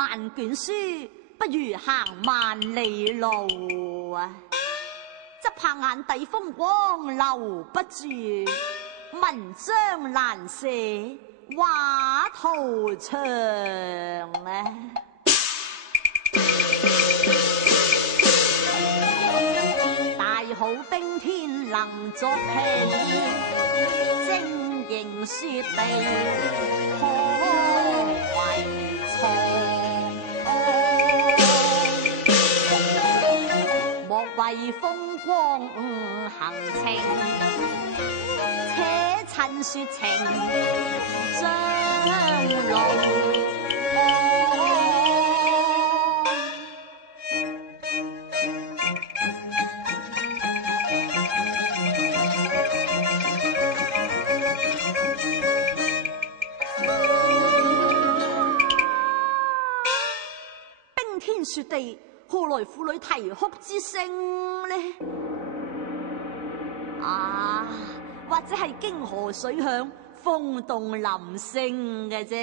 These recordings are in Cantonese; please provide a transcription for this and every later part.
萬卷書，不如行萬里路啊！只怕眼底風光留不住，文章難寫畫圖長啊！大好冰天能作戲，晶瑩雪地可為錯。莫為風光行情，且趁說情將來。雪地，何來婦女啼哭之聲呢？啊，或者係經河水響，風動林聲嘅啫。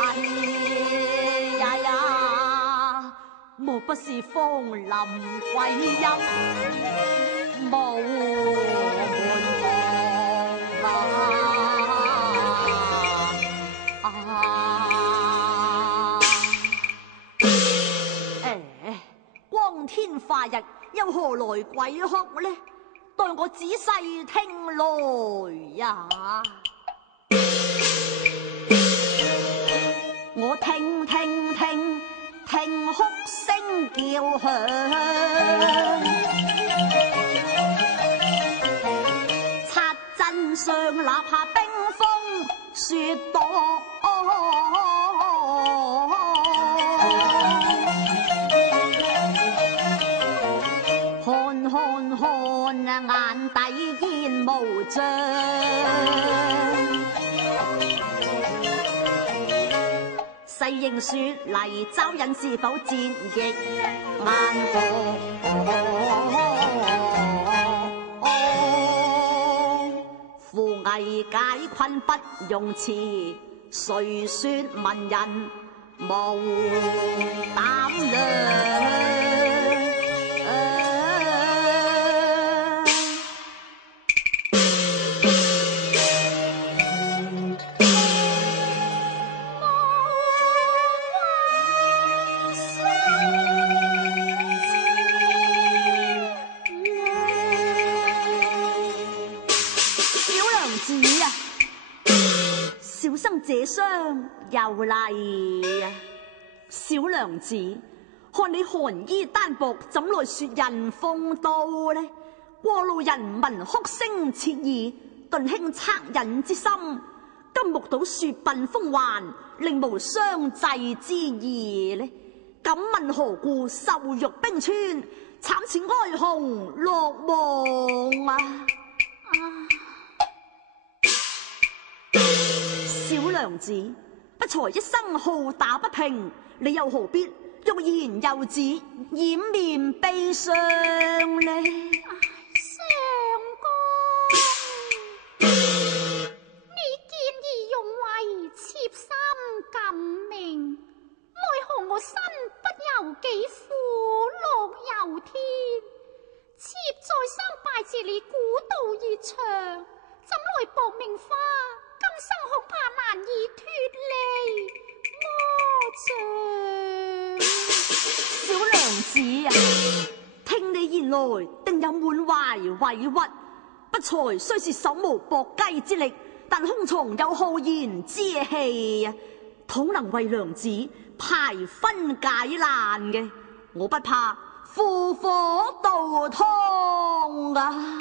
哎呀呀，莫不是芳林貴音無光天化日，又何來鬼哭呢？待我仔細聽來呀！我聽哭聲叫響，察真相，哪怕冰封雪凍。看眼底煙無障，細認雪泥招引是否戰役萬國？扶危解困不用詞，誰說文人無膽量？小生這廂又嚟啊！小娘子，看你寒衣單薄，怎來說人風度呢？過路人聞哭聲切耳，頓興惻隱之心。今目睹雪鬢風環，令無相濟之意呢？敢問何故受辱冰川，慘似哀鴻落望啊！小娘子，不才一生好打不平，你又何必欲言又止，掩面悲傷呢？相公，你見義勇為，妾心感銘，奈何我身不由己，苦樂由天。妾再三拜謝你古道熱腸，怎來薄命花？今生恐怕難以脫離魔掌。小娘子啊，聽你言來，定有滿懷委屈。不才雖是手無縛雞之力，但胸藏有浩然之氣啊！倘能為娘子排分解難嘅，我不怕赴火蹈湯啊！